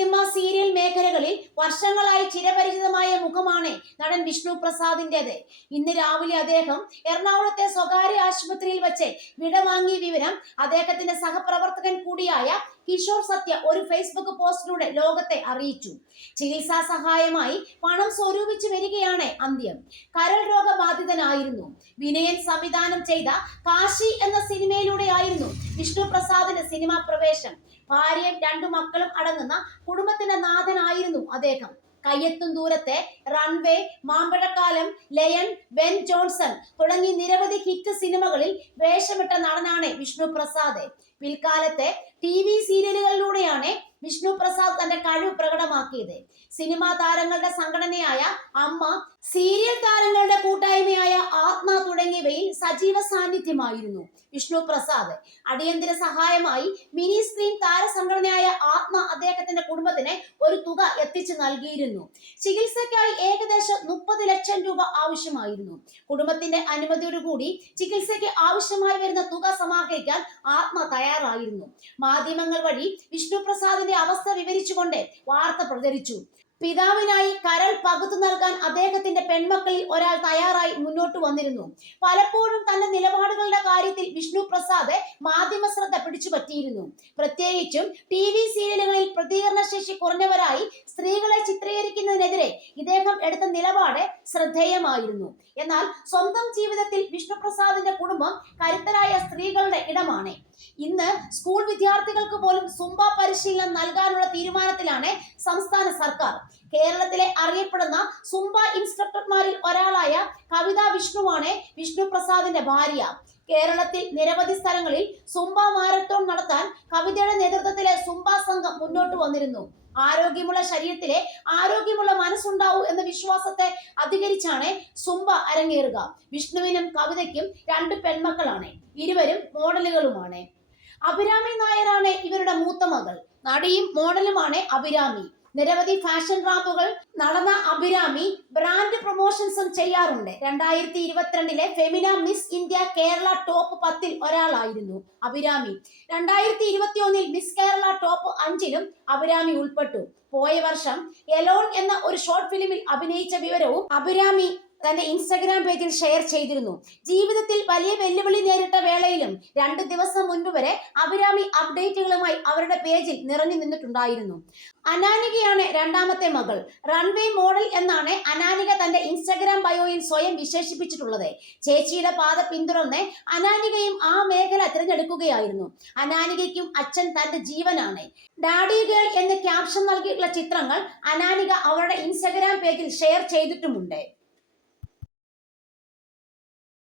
Cinema serial മേഖലകളിൽ വർഷങ്ങളായി ചിരപരിചിതമായ മുഖമാണ് നടൻ വിഷ്ണു പ്രസാദിന്റേത്. ഇന്ന് രാവിലെ അദ്ദേഹം എറണാകുളത്തെ സ്വകാര്യ ആശുപത്രിയിൽ വെച്ച് വിടവാങ്ങിയ വിവരം അദ്ദേഹത്തിന്റെ സഹപ്രവർത്തകൻ കൂടിയായ കിഷോർ സത്യ ഒരു ഫേസ്ബുക്ക് പോസ്റ്റിലൂടെ ലോകത്തെ അറിയിച്ചു. ചികിത്സാ സഹായമായി പണം സ്വരൂപിച്ചു വരികയാണ് അന്ത്യം. കരൾ രോഗബാധിതനായിരുന്നു. വിനയൻ സംവിധാനം ചെയ്ത കാശി എന്ന സിനിമയിലൂടെയായിരുന്നു വിഷ്ണു പ്രസാദിന്റെ സിനിമാ പ്രവേശം. ഭാര്യയും രണ്ടു മക്കളും അടങ്ങുന്ന കുടുംബത്തിന്റെ നാഥനായിരുന്നു അദ്ദേഹം. കയ്യെത്തും ദൂരത്തെ Runway Mampazhakkalam Lion Ben Johnson തുടങ്ങി നിരവധി ഹിറ്റ് സിനിമകളിൽ വേഷമിട്ട നടനാണ് വിഷ്ണു പ്രസാദ്. പിൽക്കാലത്തെ ടി വി സീരിയലുകളിലൂടെയാണ് വിഷ്ണു പ്രസാദ് തന്റെ കഴിവ് പ്രകടമാക്കിയത്. സിനിമാ താരങ്ങളുടെ സംഘടനയായ അമ്മ സീരിയൽ താരങ്ങളുടെ കൂട്ടായ്മയായ ആത്മ തുടങ്ങിയവയിൽ സജീവ സാന്നിധ്യമായിരുന്നു. വിഷ്ണു പ്രസാദ് അടിയന്തര സഹായമായി മിനി സ്ക്രീൻ താരസംഘടനയായ ആത്മ അദ്ദേഹത്തിന്റെ കുടുംബത്തിന് ഒരു തുക എത്തിച്ചു നൽകിയിരുന്നു. ചികിത്സയ്ക്കായി ഏകദേശം മുപ്പത് ലക്ഷം രൂപ ആവശ്യമായിരുന്നു. കുടുംബത്തിന്റെ അനുമതിയോടുകൂടി ചികിത്സയ്ക്ക് ആവശ്യമായി വരുന്ന തുക സമാഹരിക്കാൻ ആത്മ തയ്യാറായിരുന്നു. മാധ്യമങ്ങൾ വഴി വിഷ്ണു പ്രസാദിന്റെ അവസ്ഥ വിവരിച്ചുകൊണ്ട് വാർത്ത പ്രചരിച്ചു. പിതാവിനായി കരൾ പകുത്തു നൽകാൻ അദ്ദേഹത്തിന്റെ പെൺമക്കളിൽ ഒരാൾ തയ്യാറായി മുന്നോട്ട് വന്നിരുന്നു. പലപ്പോഴും തന്റെ നിലപാടുകളുടെ കാര്യത്തിൽ വിഷ്ണു പ്രസാദ് മാധ്യമ ശ്രദ്ധ പിടിച്ചുപറ്റിയിരുന്നു പ്രത്യേകിച്ചും ടി വി സീരിയലുകളിൽ പ്രതികരണ ശേഷി കുറഞ്ഞവരായി സ്ത്രീകളെ ചിത്രീകരിക്കുന്നതിനെതിരെ ഇദ്ദേഹം എടുത്ത നിലപാട് ശ്രദ്ധേയമായിരുന്നു. എന്നാൽ സ്വന്തം ജീവിതത്തിൽ വിഷ്ണു പ്രസാദിന്റെ കുടുംബം കരുത്തരായ സ്ത്രീകളുടെ ഇടമാണ്. ഇന്ന് സ്കൂൾ വിദ്യാർത്ഥികൾക്ക് പോലും സുംബ പരിശീലനം നൽകാനുള്ള തീരുമാനത്തിലാണ് സംസ്ഥാന സർക്കാർ. കേരളത്തിലെ അറിയപ്പെടുന്ന സുംബ ഇൻസ്ട്രക്ടർമാരിൽ ഒരാളായ കവിത വിഷ്ണുവാണ് വിഷ്ണു പ്രസാദിന്റെ ഭാര്യ. കേരളത്തിൽ നിരവധി സ്ഥലങ്ങളിൽ സുംബ മാരത്തോൺ നടത്താൻ കവിതയുടെ നേതൃത്വത്തിലെ സുംബ സംഘം മുന്നോട്ട് വന്നിരുന്നു. ആരോഗ്യമുള്ള ശരീരത്തിലെ ആരോഗ്യമുള്ള മനസ്സുണ്ടാവൂ എന്ന വിശ്വാസത്തെ അധികരിച്ചാണ് സുംബ അരങ്ങേറുക. വിഷ്ണുവിനും കവിതയ്ക്കും രണ്ട് പെൺമക്കളാണ്. ഇരുവരും മോഡലുകളുമാണ്. അഭിരാമി നായരാണ് ഇവരുടെ മൂത്ത മകൾ. നടിയും മോഡലുമാണ് അഭിരാമി. നിരവധി ഫാഷൻ റാമ്പുകൾ നടന്ന അഭിരാമി ബ്രാൻഡ് പ്രൊമോഷൻസും ചെയ്യാറുണ്ട്. രണ്ടായിരത്തി ഇരുപത്തിരണ്ടിലെ Femina Miss India Kerala top പത്തിൽ ഒരാളായിരുന്നു അഭിരാമി. രണ്ടായിരത്തി ഇരുപത്തി ഒന്നിൽ മിസ് കേരള ടോപ്പ് അഞ്ചിലും അഭിരാമി ഉൾപ്പെട്ടു. പോയ വർഷം എലോൺ എന്ന ഒരു ഷോർട്ട് ഫിലിമിൽ അഭിനയിച്ച വിവരവും അഭിരാമി തന്റെ ഇൻസ്റ്റഗ്രാം പേജിൽ ഷെയർ ചെയ്തിരുന്നു. ജീവിതത്തിൽ വലിയ വെല്ലുവിളി നേരിട്ട വേളയിലും രണ്ട് ദിവസം മുൻപ് വരെ അഭിരാമി അപ്ഡേറ്റുകളുമായി അവരുടെ പേജിൽ നിറഞ്ഞു നിന്നിട്ടുണ്ടായിരുന്നു. അനാനികയാണ് രണ്ടാമത്തെ മകൾ. റൺവേ മോഡൽ എന്നാണ് അനാനിക തന്റെ ഇൻസ്റ്റഗ്രാം ബയോയിൽ സ്വയം വിശേഷിപ്പിച്ചിട്ടുള്ളത്. ചേച്ചിയുടെ പാത പിന്തുടർന്ന് അനാനികയും ആ മേഖല തിരഞ്ഞെടുക്കുകയായിരുന്നു. അനാനികയ്ക്കും അച്ഛൻ തന്റെ ജീവനാണ്. ഡാഡി ഗേൾ എന്ന് ക്യാപ്ഷൻ നൽകിയിട്ടുള്ള ചിത്രങ്ങൾ അനാനിക അവരുടെ ഇൻസ്റ്റഗ്രാം പേജിൽ ഷെയർ ചെയ്തിട്ടുമുണ്ട്.